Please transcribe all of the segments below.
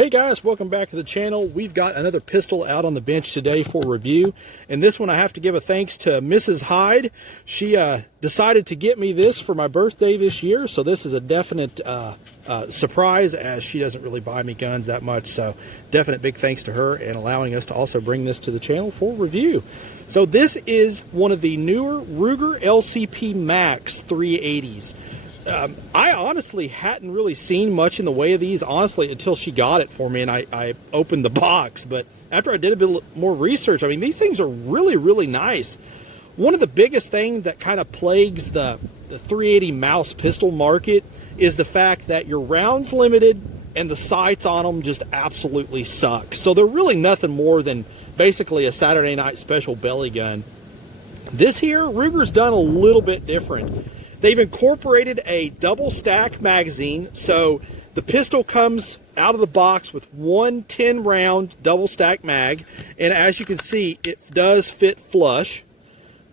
Hey guys, welcome back to the channel. We've got another pistol out on the bench today for review, and this one I have to give a thanks to Mrs. Hyde. She decided to get me this for my birthday this year, so this is a definite surprise, as she doesn't really buy me guns that much. So definite big thanks to her and allowing us to also bring this to the channel for review. So this is one of the newer Ruger LCP Max 380s. I honestly hadn't really seen much in the way of these, honestly, until she got it for me and I opened the box. But after I did a bit more research, I mean, these things are really, really nice. One of the biggest things that kind of plagues the 380 mouse pistol market is the fact that your rounds limited and the sights on them just absolutely suck. So they're really nothing more than basically a Saturday night special belly gun. This here, Ruger's done a little bit different. They've incorporated a double stack magazine, so the pistol comes out of the box with one 10-round double stack mag, and as you can see, it does fit flush.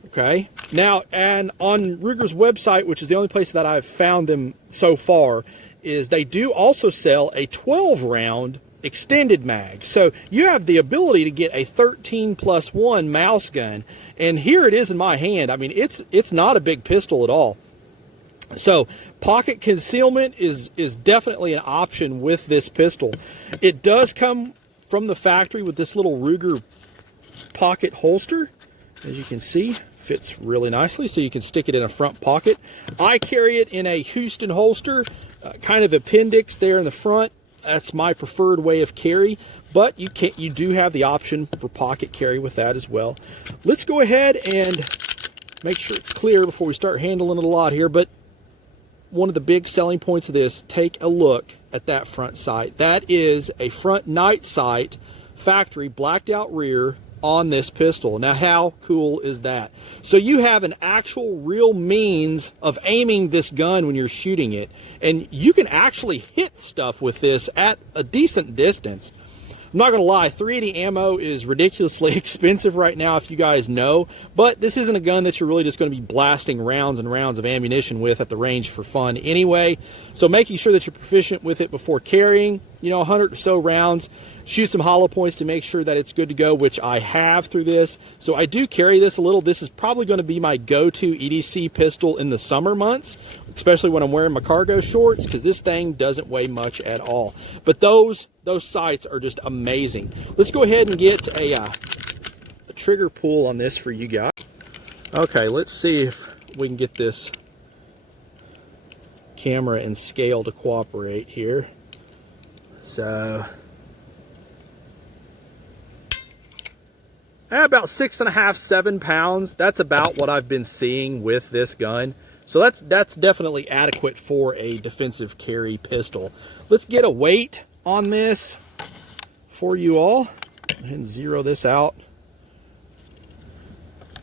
Okay, now, and on Ruger's website, which is the only place that I've found them so far, is they do also sell a 12-round extended mag. So you have the ability to get a 13+1 mouse gun, and here it is in my hand. I mean, it's not a big pistol at all. So pocket concealment is definitely an option with this pistol. It does come from the factory with this little Ruger pocket holster. As you can see, fits really nicely, so you can stick it in a front pocket. I carry it in a Houston holster, kind of appendix there in the front. That's my preferred way of carry, but you do have the option for pocket carry with that as well. Let's go ahead and make sure it's clear before we start handling it a lot here. But one of the big selling points of this, take a look at that front sight. That is a front night sight, factory blacked out rear on this pistol. Now, how cool is that? So you have an actual real means of aiming this gun when you're shooting it, and you can actually hit stuff with this at a decent distance. I'm not going to lie, 380 ammo is ridiculously expensive right now, if you guys know, but this isn't a gun that you're really just going to be blasting rounds and rounds of ammunition with at the range for fun anyway. So making sure that you're proficient with it before carrying, 100 or so rounds, shoot some hollow points to make sure that it's good to go, which I have through this. So I do carry this a little. This is probably going to be my go-to EDC pistol in the summer months, especially when I'm wearing my cargo shorts, because this thing doesn't weigh much at all. But those sights are just amazing. Let's go ahead and get a trigger pull on this for you guys. Okay, let's see if we can get this camera and scale to cooperate here. So about 6.5, 7 pounds. That's about what I've been seeing with this gun. So that's definitely adequate for a defensive carry pistol. Let's get a weight on this for you all. Go ahead and zero this out.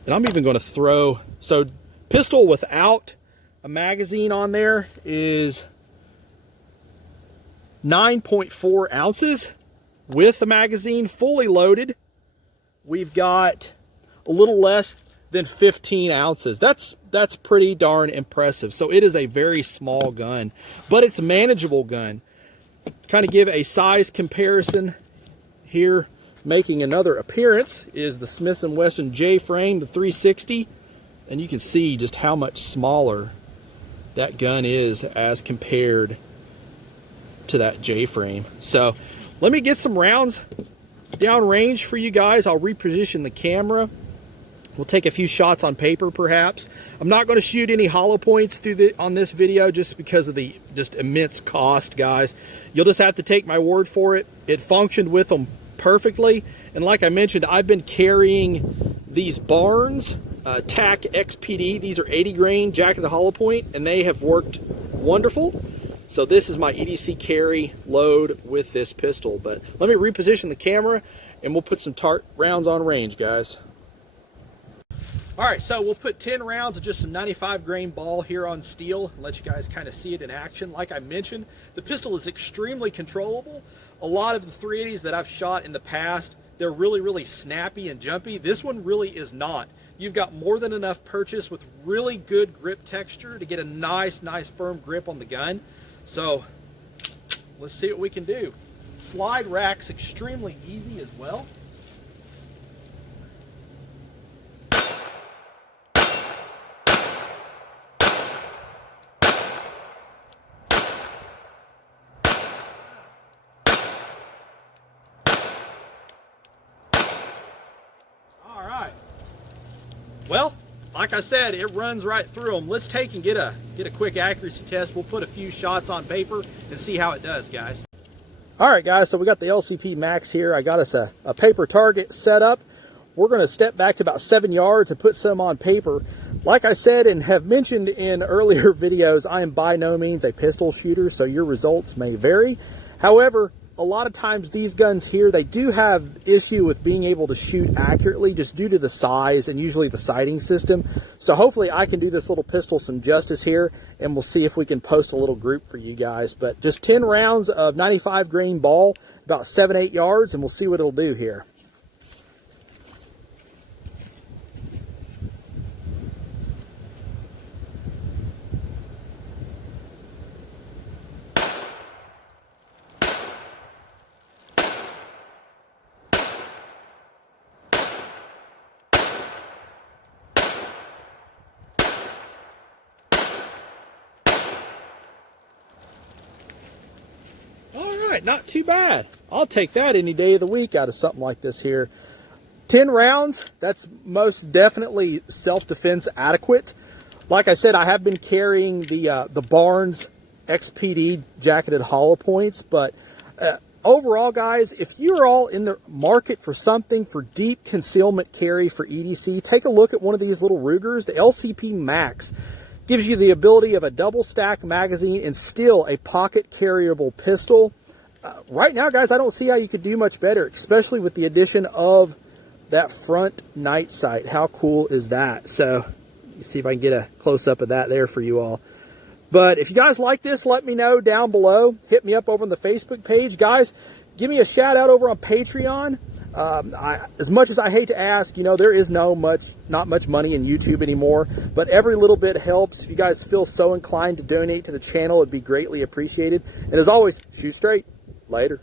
And I'm even going to throw, so pistol without a magazine on there is 9.4 ounces. With the magazine fully loaded, we've got a little less than 15 ounces. That's pretty darn impressive. So it is a very small gun, but it's a manageable gun. Kind of give a size comparison here. Making another appearance is the Smith & Wesson J-frame, the 360, and you can see just how much smaller that gun is as compared to that J-frame. So let me get some rounds downrange for you guys. I'll reposition the camera. We'll take a few shots on paper, perhaps. I'm not going to shoot any hollow points on this video just because of the immense cost, guys. You'll just have to take my word for it. It functioned with them perfectly. And like I mentioned, I've been carrying these Barnes TAC XPD. These are 80 grain jacketed hollow point, and they have worked wonderful. So this is my EDC carry load with this pistol. But let me reposition the camera, and we'll put some rounds on range, guys. All right, so we'll put 10 rounds of just some 95 grain ball here on steel and let you guys kind of see it in action. Like I mentioned, the pistol is extremely controllable. A lot of the 380s that I've shot in the past, they're really, really snappy and jumpy. This one really is not. You've got more than enough purchase with really good grip texture to get a nice firm grip on the gun. So let's see what we can do. Slide rack's extremely easy as well. All right. Well, like I said, it runs right through them. Let's take and get a quick accuracy test. We'll put a few shots on paper and see how it does, guys. All right, guys, so we got the LCP Max here. I got us a paper target set up. We're going to step back to about 7 yards and put some on paper. Like I said and have mentioned in earlier videos, I am by no means a pistol shooter, so your results may vary. However, a lot of times these guns here, they do have issue with being able to shoot accurately just due to the size and usually the sighting system. So hopefully I can do this little pistol some justice here, and we'll see if we can post a little group for you guys. But just 10 rounds of 95 grain ball, about 7-8 yards, and we'll see what it'll do here. All right, not too bad. I'll take that any day of the week out of something like this here. 10 rounds, that's most definitely self-defense adequate. Like I said, I have been carrying the Barnes XPD jacketed hollow points, but overall, guys, if you're all in the market for something for deep concealment carry for EDC, take a look at one of these little Rugers. The LCP Max gives you the ability of a double stack magazine and still a pocket carryable pistol. Right now, guys, I don't see how you could do much better, especially with the addition of that front night sight. How cool is that? So let me see if I can get a close up of that there for you all. But if you guys like this, let me know down below. Hit me up over on the Facebook page. Guys, give me a shout out over on Patreon. As much as I hate to ask, you know, there is not much money in YouTube anymore, but every little bit helps. If you guys feel so inclined to donate to the channel, it'd be greatly appreciated. And as always, shoot straight. Later.